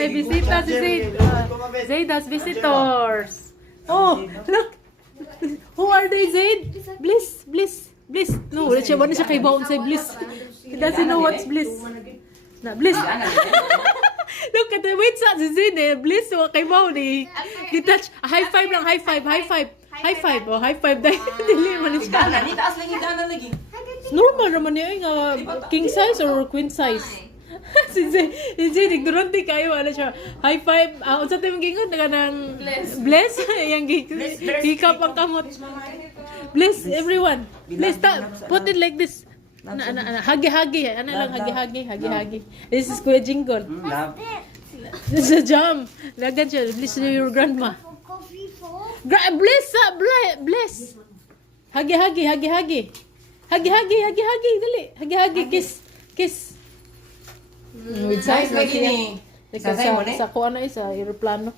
may bisita si Zaid. Zaid has visitors. Oh, look. Who are they, Zaid? Bliss, Bliss, Bliss. No, wala siya kay Baon say Bliss. He doesn't know what's Bliss. Na, Bliss. Look at the wait sa si Zaid eh. Bliss, kay Baon eh. Detach. High five lang, high five, high five. High five, oh, high five dahil dili man siya. Higdana, ni taas lang higdana lagi. Normal naman niya nga king size or queen size. Si Zay, ignorante kayo, ano siya, high five, unsa tayo mag-ingon, bless, yung hikap ang kamot. Bless everyone, bless, put it like this, hagi-hagi, ano lang, hagi-hagi. This is Kuya Jingle. This is a jam, lagad siya, bless your grandma. Bless, hagi-hagi, dali, hagi-hagi, kiss. With size, Nice, Magini. Sa kuha na isa, aeroplano.